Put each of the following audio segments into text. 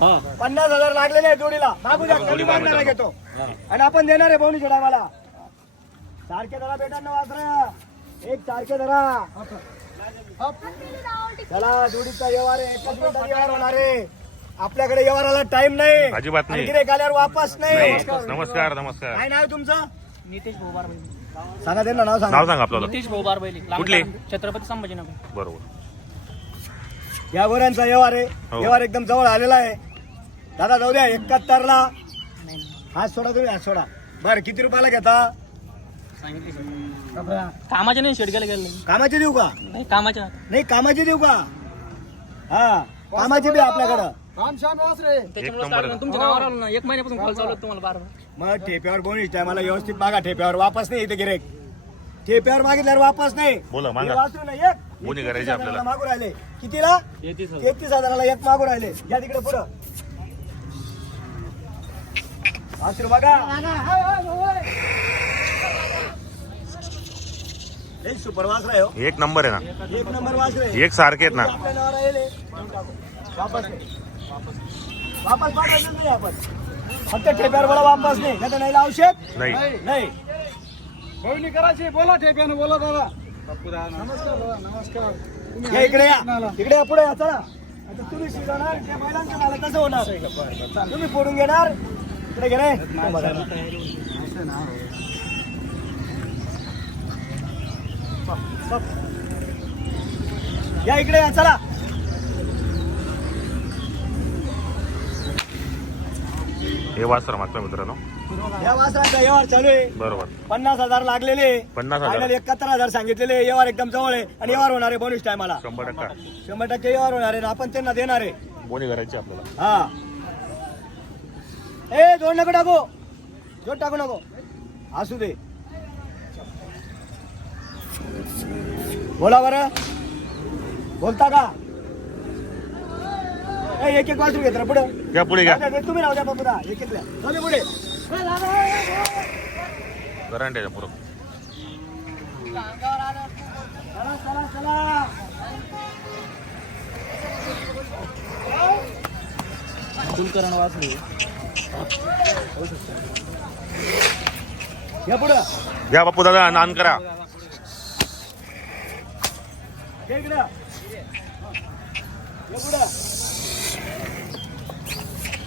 हा. पन्नास हजार लागलेले आहे जोडीला. जोडी कमी मागू मागणारा द्या. घेतो. आणि आपण देणार आहे बोनीच्या टायमाला सारखे धरा बेटांना वासरा एक सारखे धरा. चला जोडीचा व्यवहार आहे. एकच मिनिटात व्यवहार होणार आहे. आपल्याकडे व्यवहाराला टाइम नाही. अजिबात नाही. आणखी एक आल्यावर वापस नाही. नाही. नमस्कार नमस्कार. काय नाव आहे तुमचं? नितेश भोबार बैली सांगा त्यांना नाव सांगा. नाव सांगा आपल्याला. नितेश भोबार बैली कुठले? छत्रपती संभाजीनगर. बरोबर. या गोऱ्यांचा व्यवहार आहे. हो. व्यवहार एकदम जवळ आलेला आहे. दादा जाऊ द्या एकाहत्तर ला नाही. नाही. हात सोडा तुम्ही हात सोडा. बरं किती रुपयाला घेता. कामाच्या नाही शेडग्याला गेलं नाही. कामाचे देऊ का? नाही कामाच्या. नाही कामाचे देऊ का? हा कामाचे बी आपल्याकडं. त्याच्यामुळे नंबर आहे. तुमच्या नावावर आलो ना एक महिन्यापासून कॉल चालू आहे तुम्हाला बार मग ठेप्यावर बोनीस मला व्यवस्थित मागा ठेप्यावर वापस नाही इथे गिरेक. ठेप्यावर मागितल्यावर वापस नाही. बोला, मागा. हे वासरू ना एक. बोनी 31 करायची आपल्याला. हजाराला मागू राहिले. कितीला? तेहतीस हजाराला एक मागू राहिले. या तिकडे पुढं. वासरू बघा. एक सुपर वासरा आहे हो. एक नंबर आहे ना. एक नंबर वासरू आहे एक सारखे आहेत ना. आपल्या. वापस नाही. वापस. पाठवायचं नाही आपण. फक्त ठेप्यावर बोला वापस नाही. नाही तर नाही औषध नाही. नाही. कोणी करायची बोला ठेप्यानं बोला दादा. नमस्कार दादा नमस्कार. या इकडे या. इकडे या पुढे या चला. आता तुम्ही त्या मला कसं होणार. तुम्ही फोडून घेणार. इकडे रे या इकडे या चला. हे वासर मागतो मित्रांनो. या वासराचा व्यवहार चालू आहे. बरोबर. पन्नास हजार लागलेले पन्नास हजार. फायनल एकाहत्तर हजार सांगितलेले व्यवहार एकदम जवळ आहे आणि व्यवहार होणार आहे बोनस टायमाला शंभर टक्का. शंभर टक्के व्यवहार होणार आहे आणि आपण त्यांना देणार आहे. बोनी करायची आपल्याला. हा. ए जोड नको टाकू. जोड टाकू नको. असू दे. बोला बरं. बोलता का? ए, एक एक वाजून घेत पुढे. घ्या पुढे घ्या. तुम्ही राहू द्या बाबू दा. एक एक द्या. पुढे. गरांड्याच्या पुढं. चला चला चला कुलकरण वाचले घ्या बापू दादा नान करा.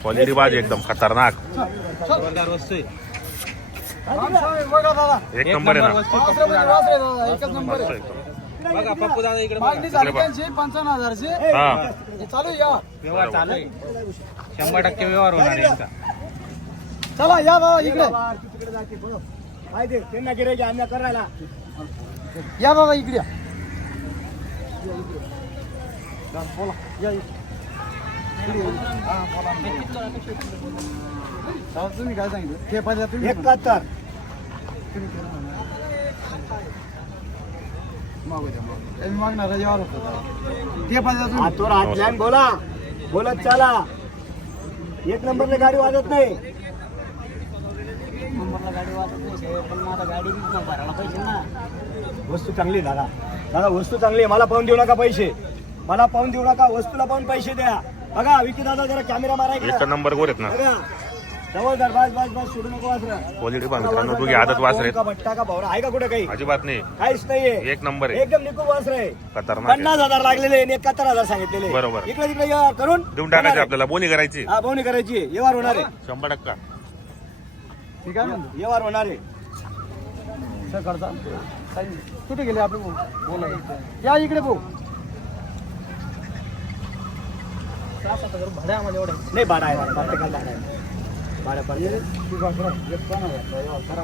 क्वालिटी बाज एकदम खतरनाक. एक नंबर आहे ना. एकच नंबर. बघा पप्पू दादा इकडे मागणी झाली त्यांची पंचावन्न हजारची. हा. हे चालू आहे, या. व्यवहार चालू आहे. शंभर टक्के व्यवहार होणार आहे यांचा चला या दादा इकडे. त्यांना गिरायची अन्य करायला या दादा इकडे या. या, बोला या इकडे. इकडे या. हा, बोला. दादा, तुम्ही काय सांगितलं? ते पाहिजे तुम्ही एकाहत्तर. मागू द्या मागू. द्या. मी मागणार होतं. ते पाहिजे हातवर हात बोला. बोलत चाला. एक नंबरने गाडी वाजत नाही. नंबरला गाडी वाचत नाही साहेब, पण मग आता गाडी भरायला पाहिजे ना. वस्तू चांगली आहे दादा. दादा वस्तू चांगली आहे. मला पाहून देऊ नका पैसे. मला पाहून देऊ नका. वस्तूला पाहून पैसे द्या. बघा विकी दादा जरा कॅमेरा मारा इकडं. एक नंबर गोर आहेत ना. बघा. जवळ धर बस बस बस सोडू नको वासरा क्वालिटी पहा मित्रांनो तुझी आदत वासर आहेत का भट्टा का भावरा आहे का कुठे काही? अजिबात नाही. काहीच नाहीये. एक नंबर आहे. एकदम निकू वासर आहे खतरनाक आहे. पन्नास हजार लागलेले आणि एकाहत्तर हजार सांगितलेले. बरोबर. इकडे तिकडे करून देऊन टाकायचे आपल्याला बोनी करायची. हा बोनी करायची. आहे. व्यवहार होणार आहे. शंभर टक्का. ठीक आहे म्हणतो व्यवहार होणार आहे. सर करता कुठे गेले आपले भाऊ? बोला. या इकडे भाऊ. भड्या नाही बारा आहे बारा प्रत्येकाला बारा आहे.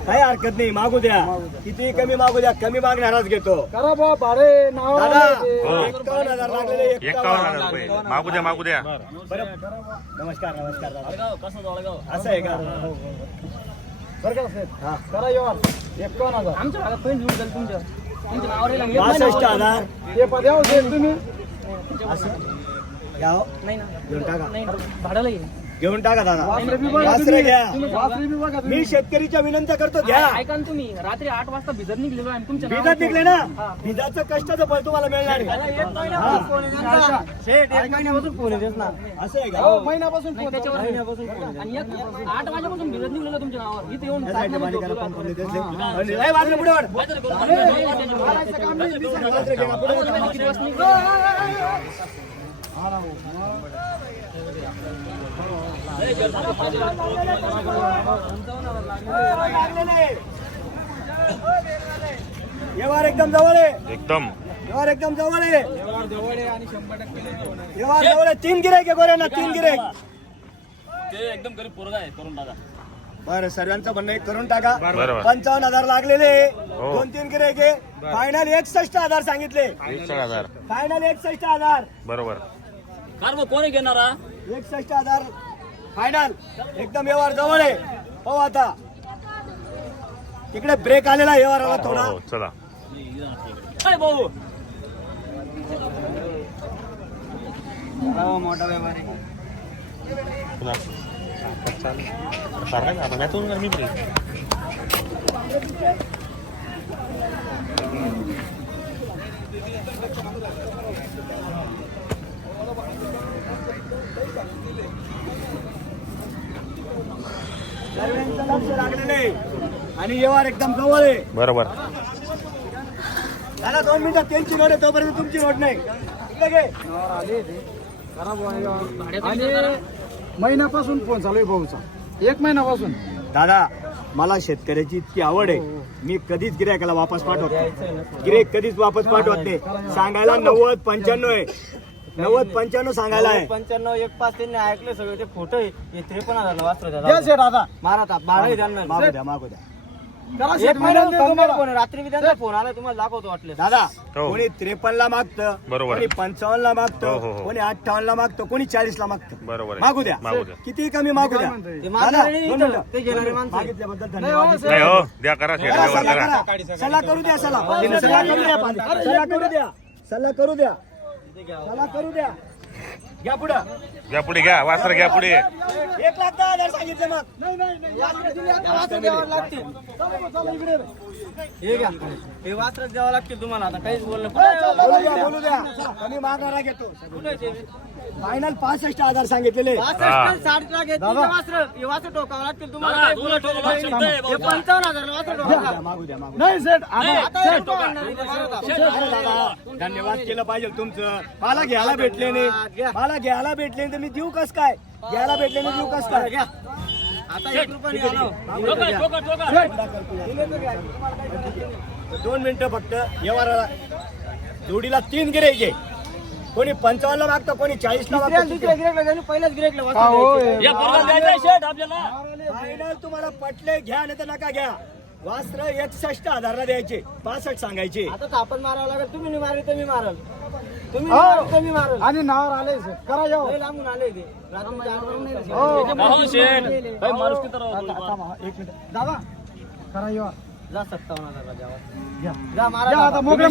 काही हरकत नाही मागू द्या. किती कमी मागू द्या कमी मागणारच घेतो. करा बा भाडे नाव दादा हो. एकावन्न हजार लागलेले एकावन्न हजार रुपये. मागू द्या मागू द्या. बरं. नमस्कार नमस्कार असं आहे का? बरं का साहेब? हा. करा एकावन्न हजार. आमच्या भागात पैसे घेऊन जाईल तुमच्या. तुमच्या नावावर येईल आणि एक बासष्ट महिना हजार. ते पद्या होते तुम्ही. असं? या हो. नाही ना. घेऊन टाका. भाड्याला येईल घेऊन टाका दादा वासरे. घ्या. मी शेतकरीच्या विनंती करतो घ्या ऐका ना तुम्ही रात्री आठ वाजता भिजत निघलेलो आहे तुमच्या भिजत. निघले ना हा. भिजाचं कष्टाचं फळ तुम्हाला मिळणार. असं आहे हो का महिन्यापासून आठ वाजेपासून भिजत निघलेलो तुमच्या नावावर इथे येऊन पुढे. व्यवहार एकदम जवळ आहे. एकदम. व्यवहार एकदम जवळ आहे. व्यवहार जवळ आहे तीन गिरायक आहे गोऱ्यांना तीन गिरायक ते एकदम गरीब पोरगा आहे करून टाका. बरं सर्वांचं म्हणणं एक करून टाका. बरोबर. पंचावन्न हजार लागलेले हो. दोन तीन गिरायक आहे. फायनल एकसष्ट हजार सांगितले. एकसष्ट हजार. फायनल एकसष्ट हजार. बरोबर. कार मग कोणी घेणारा? एकसष्ट हजार. फायनल एकदम व्यवहार जवळ आहे. हो आता. तिकडे ब्रेक आलेला आहे व्यवहाराला हो थोडा. हो चला. काय भाऊ. मोठा व्यवहार आहे. आपण यातून मी सर्वांचं लक्ष लागलेलं आहे आणि व्यवहार एकदम जवळ आहे. बरोबर. दादा दोन मिनिटात त्यांची आहे तोपर्यंत तुमची नाही. आणि महिन्यापासून फोन चालू आहे भाऊचा. एक महिन्यापासून. दादा मला शेतकऱ्याची इतकी आवड आहे. मी कधीच गिरायकाला वापस पाठवत नाही. गिरायक कधीच वापस पाठवत नाही. सांगायला नव्वद पंच्याण्णव आहे. नव्वद पंच्याण्णव सांगायला आहे पंच्याण्णव एक पाच त्यांनी ऐकले सगळे ते खोटं आहे हे त्रेपन्न हजार वाचलं द्या सेठ आता मारा ताप बारा त्यांना मागू द्या मागू द्या करा एक सेठ महिना मिळून देऊ तुम्हाला फोन रात्री बी त्यांचा फोन आला तुम्हाला दाखवतो वाटलं दादा हो. कोणी त्रेपन्न ला मागतं बरोबर. कोणी पंचावन्न ला हो, हो, मागतं हो. कोणी अठ्ठावन्न ला मागतं कोणी चाळीस ला मागतं बरोबर आहे. मागू द्या मागू द्या. किती कमी मागू द्या म्हणतोय? ते दादा, मागणारे नाही दोन इथं. मिनिटं. ते घेणारे माणसं आहे. मागितल्याबद्दल नाही धन्यवाद नाही हो द्या करा शेट सल्ला व्यवहार करा करा. सल्ला करू द्या सल्ला सल्ला करू द्या पाणी. सल्ला करू द्या सल्ला करू द्या सल्ला करू द्या. घ्या पुढं. घ्या पुढे घ्या वासर घ्या पुढे. एक लाख दहा हजार सांगितले मग. नाही नाही नाही वासरं दिली आता वासरं द्यावं लागतील. चला, चला इकडे. हे घ्या. हे वासरं द्यावं लागतील तुम्हाला आता काहीच बोलणं बोलू द्या बोलू द्या. कमी मागणारा घेतो? फायनल पासष्ट हजार सांगितलेले. हा. साठ लाख वासरं. हे वासरं टोकावं लागतील तुम्हाला. बोलणं. हे पंचावन्न हजार वासरं टोकावं. मागू द्या मागू. नाही धन्यवाद केलं पाहिजे तुमचं. मला घ्यायला भेटले नाही. मला घ्यायला भेटले तर मी देऊ कस काय? घ्यायला भेटले नाही देऊ कस काय. दोन मिनिटं फक्त. व्यवहाराला जोडीला तीन गिरे घे. कोणी पंचावन्न मागतं कोणी चाळीस ला. फायनल तुम्हाला पटले घ्या नाही तर नका घ्या. वास्त्र एकसष्ट हजारला द्यायचे. पासष्ट सांगायचे. आता आपण मारावं लागेल. तुम्ही मारली तर मी मारल. तुम्ही हो. आणि नावावर आले करा लय लांबून आले ते नाही. हो. त्याच्यामुळे आता- आता- एक मिनिट दादा करा येऊ जा सत्तावन्न हजारला द्यावा. घ्या जा मारा घ्या आता दाबा. मोकळे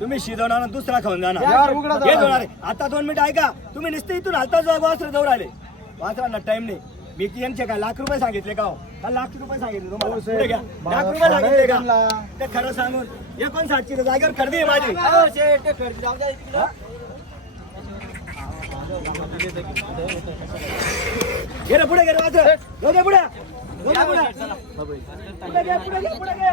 तुम्ही आणि दुसरा खाऊन जाणार यार उघडा हे दादा. होणार आहे. आता दोन मिनिटं ऐका तुम्ही नुसते इथून हलता जाऊ वासर जवळ आले वासरांना टाइम नाही मी की यांचे काय लाख रुपये सांगितले का हो? का लाख रुपये सांगितले तुम्हाला? पुढे घ्या. लाख रुपये सांगितले का? ते खरं सांगून एकोणसाठची जागेवर खरेदी आहे माझी. घे रे पुढे घे रे वासर जाऊ दे पुढे. जाऊ दे पुढे. पुढे घे पुढे घे पुढे घे.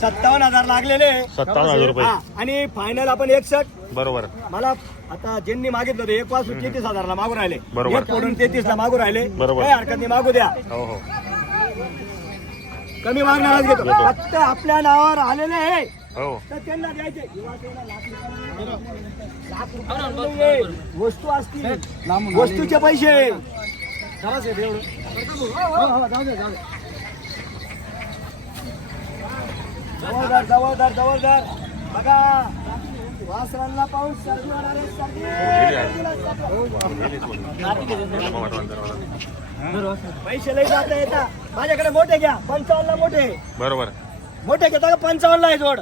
सत्तावन्न हजार लागलेले. सत्तावन्न हजार रुपये. हा, आणि फायनल आपण एकसष्ट बरोबर. मला आता ज्यांनी मागितलं होतं एक वाजून तेहतीस हजारला मागू राहिले. बरोबर. एक तेहतीस ला मागू राहिले. बरोबर. काही हरकत नाही मागू द्या. हो हो. कमी मागणारच घेतो. घेतो. फक्त आपल्या नावावर आलेले आहे हो. तर त्यांना द्यायचे. लाख रुपये वस्तू असतील वस्तूचे पैसे. हो, हो, जवळदार जवळदार जवळदार. बघा. वासरांना पाऊस. पैसे लई जाता येतात माझ्याकडे मोठे घ्या पंचावन्नला मोठे बरोबर मोठे घेता का पंचावन्नला आहे जोड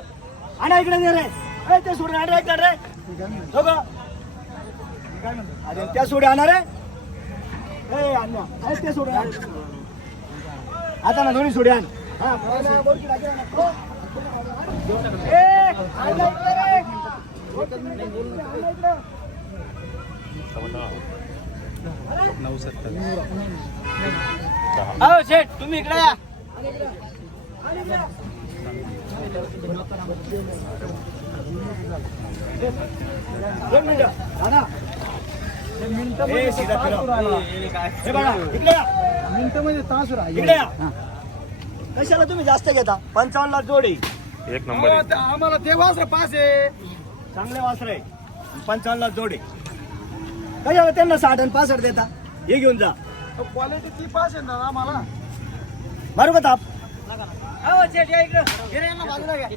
आणा इकडे दे रे अरे ते सोडून आण इकडे रे हो का? अरे त्या सोडे आणा रे ए. अरे ते सोडून आण आता ना दोन्ही सोडे आण हा, बोलकी. ए, इकडे रे. आणला इकडे. अहो शेठ तुम्ही इकडे या. दोन मिनिटं. हे मिनिटं म्हणजे तास इकडे या. कशाला तुम्ही जास्त घेता? पंचावन्नला जोड. आहे एक नंबर आहे. आम्हाला ते वासर पास आहे चांगले वासर आहे. पंचावन्नला जोड. आहे कशाला त्यांना साठ आणि पासष्ट देता? हे घेऊन जा. क्वालिटी ती पास ना आम्हाला. मारू का ताप? या इकडे बाजूला घ्या.